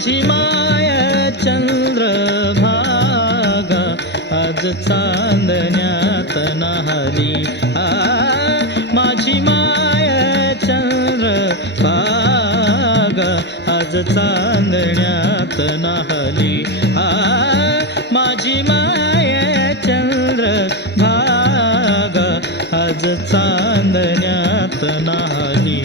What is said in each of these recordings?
माझी माय चंद्रभागा आज चांदण्यात न्हाली माझी माय चंद्रभागा आज चांदण्यात न्हाली माझी माय चंद्रभागा आज चांदण्यात न्हाली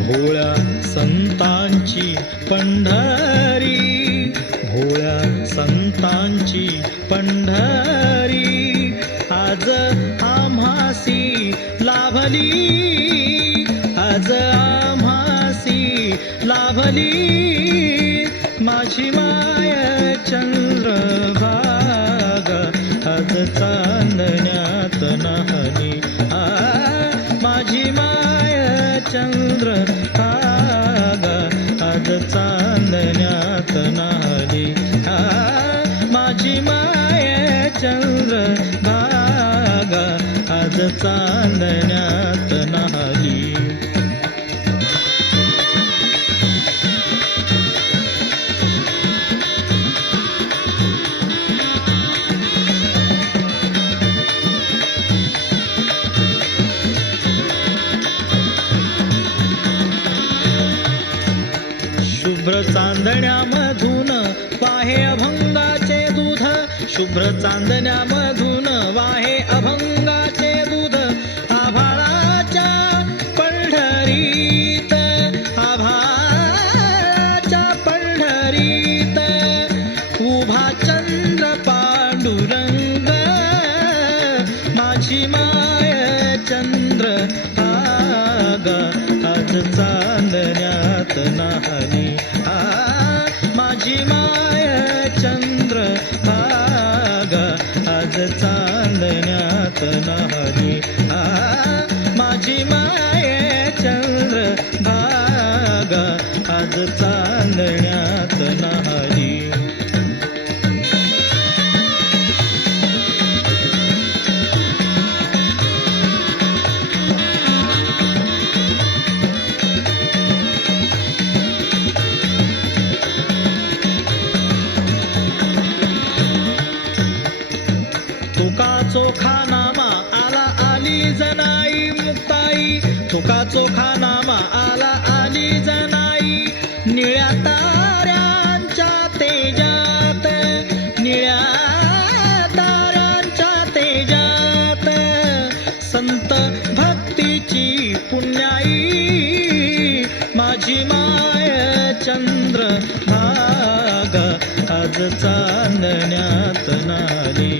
भोळ्या संतांची पंढरी भोळ्या संतांची पंढरी आज आम्हासी लाभली आज आम्हासी लाभली माझी माय चंद्रभागा आज चांदण्यात न्हाली माझी माय चंद्रभागा आज चांदण्यात न्हाली माझी माय चंद्रभागा आज चांदण्यात न्हाली शुभ्र चांदण्यामधून वाहे अभंगाचे दूध शुभ्र चांदण्यामधून वाहे अभंगाचे दूध आभाळाच्या पंढरीत आभाळाच्या पंढरीत उभा चंद्र पांडुरंग माझी माय चंद्रभागा आज चांदण्यात न्हाली माझी माय चंद्रभागा आज चांदण्यात न्हाली माझी माय चंद्रभागा आज चांदण्यात न्हाली तुका चोखा नामा आला आली जनाई मुक्ताई तुका चोखा नामा आला आली जनाई निळ्या ताऱ्यांच्या तेजात निळ्या ताऱ्यांच्या तेजात संत भक्तीची पुण्याई माझी माय चंद्रभागा आज चांदण्यात न्हाली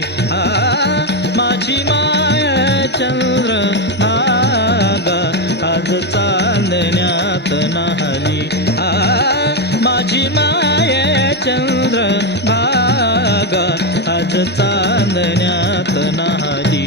माझी माय चंद्रभागा आज चांदण्यात न्हाली माझी माय चंद्रभागा आज चांदण्यात न्हाली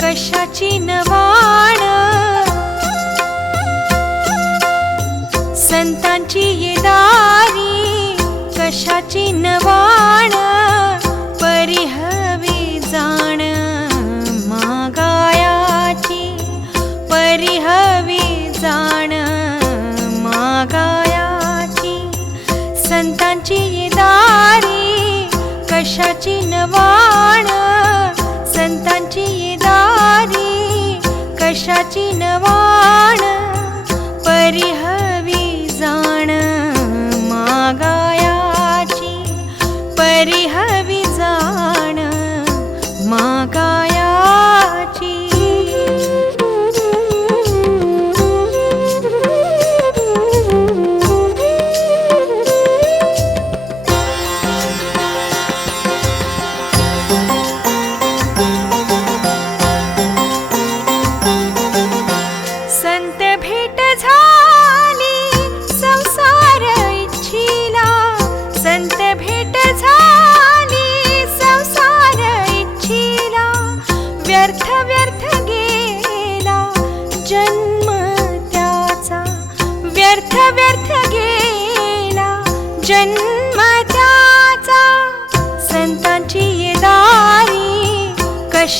कशाची नवाण संतांची येदारी कशाची नवाण परिहवी जाण मागायाची परिहवी जाण मागायाची संतांची येदारी कशाची नवाण संतांची येदारी कशाची नवाण परिहवी जाण मागायाची परिहवी जाण मागायाची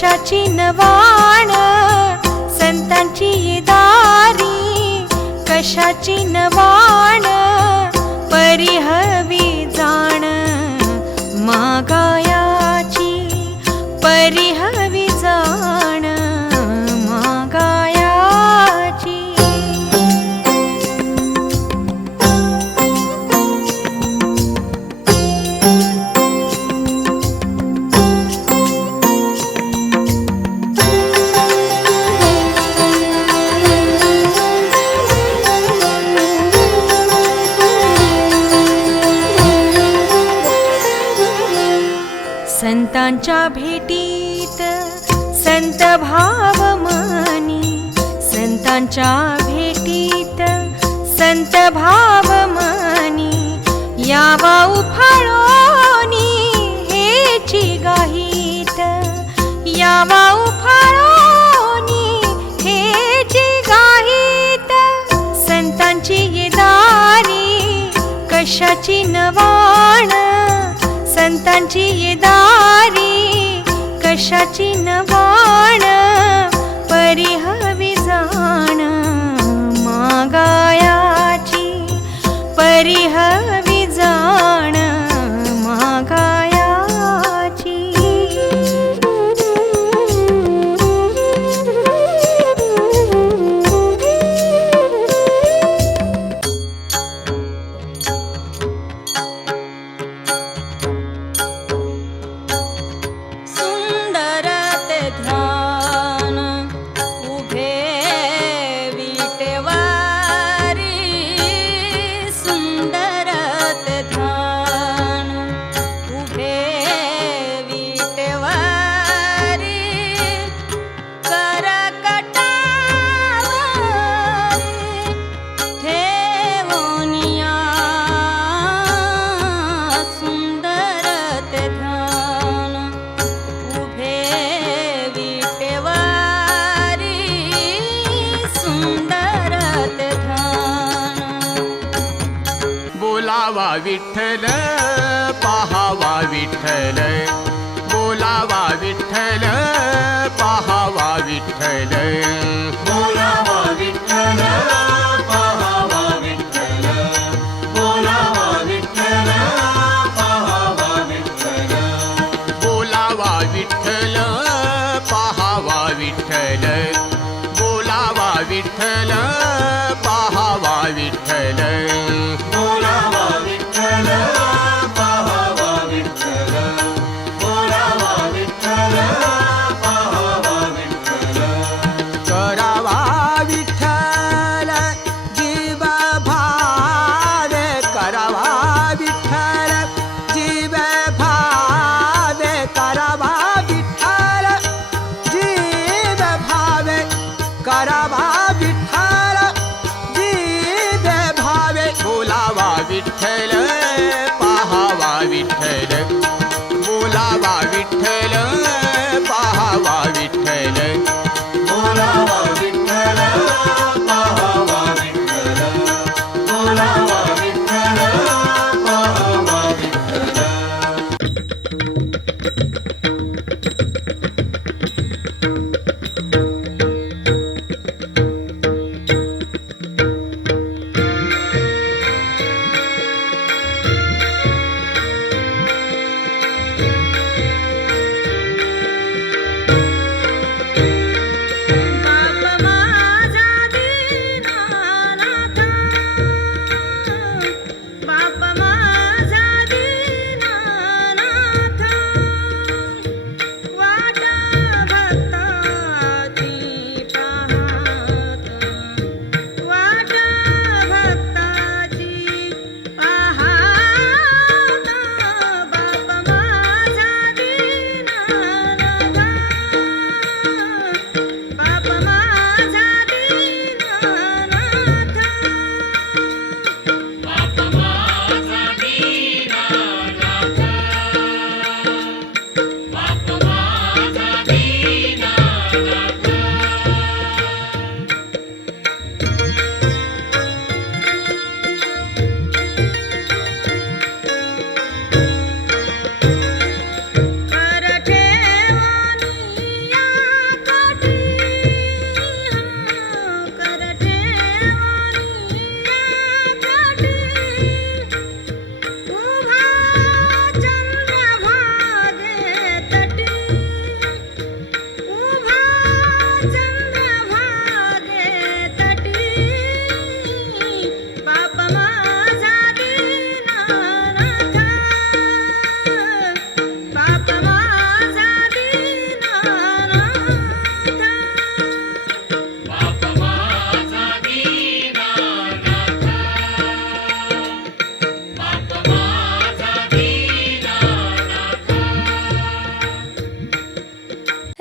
कशाची नवाण संतांची ये दारी कशाची नवाण परिहवी जाण मागायाची परिहवी जाण मागायाची संतांच्या भेटीत संत भाव मनी संतांच्या भेटीत संत भाव मनी यावा उफाळोनी हेची गाहीत यावा उफाळोनी हेची गाहीत संतांची ये दारी कशाची नवाण संतांची ये दारी कशाची नवाण परिहवी जाण मागायाची परिहवी जाण मागायाची बोलावा विठ्ठल पाहावा विठ्ठल बोलावा विठ्ठल पाहावा विठ्ठल बोलावा विठ्ठल पाहावा विठ्ठल बोलावा विठ्ठल पाहावा विठ्ठल बोलावा विठ्ठल पाहावा विठ्ठल बोलावा विठ्ठल पाहावा विठ्ठल बोलावा विठ्ठल पाहावा विठ्ठल बोलावा विठ्ठल पाहावा विठ्ठल करावा विठ्ठल जीव भावे करावा विठ्ठल जीव भावे करावा विठ्ठल जीव भावे करावा विठ्ठल जीव भावे बोलावा विठ्ठल पाहावा विठ्ठल बोलावा विठ्ठल पाहावा विठ्ठल बोलावा विठ्ठल पाहावा विठ्ठल बोलावा विठ्ठल पाहावा विठ्ठल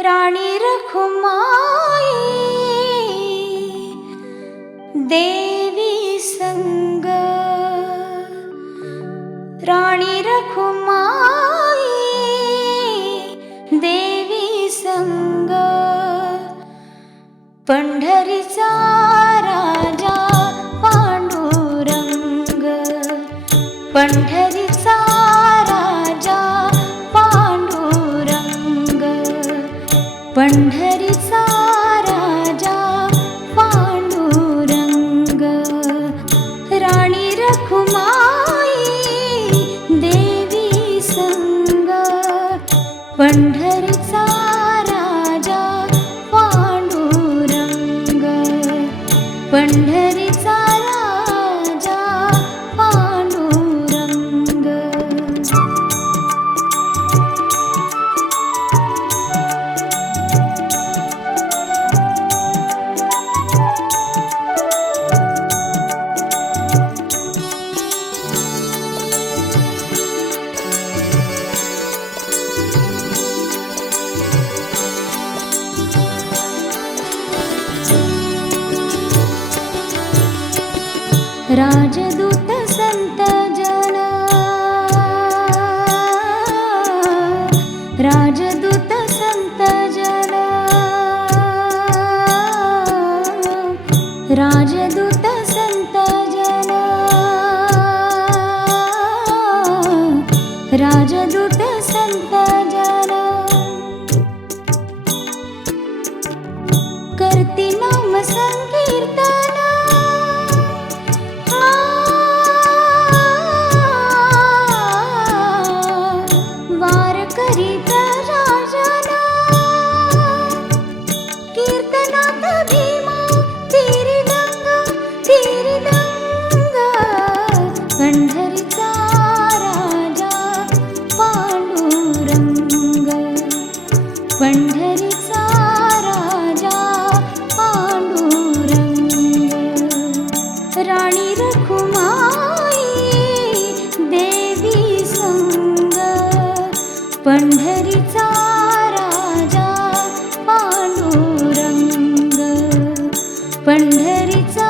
राणी रखुमाई देवी संग, राणी रखुमाई देवी संग, पंढरीचा राजा पांडुरंग, पंढरीचा राजा पांडुरंग, पंढरीचा राजा पांडुरंग, राणी रखुमाई देवी संग, पंढरीचा राजा पांडुरंग, पंढरीचा राजा पांडुरंग. राजदूत संत जन, राजदूत संत जन, राजदूत संत जन, राजदूत संत जन, करती नाम संकीर्तन, वारकरी प्रजाजन, कीर्तनात भीमा तिरिदंग तिरिदंग, पंढरीचा राजा पांडुरंग, पंढरीचा राजा पांडुरंग, राणी रखुमाई देवी संग, पंढरीचा राजा पांडुरंग, पंढरीचा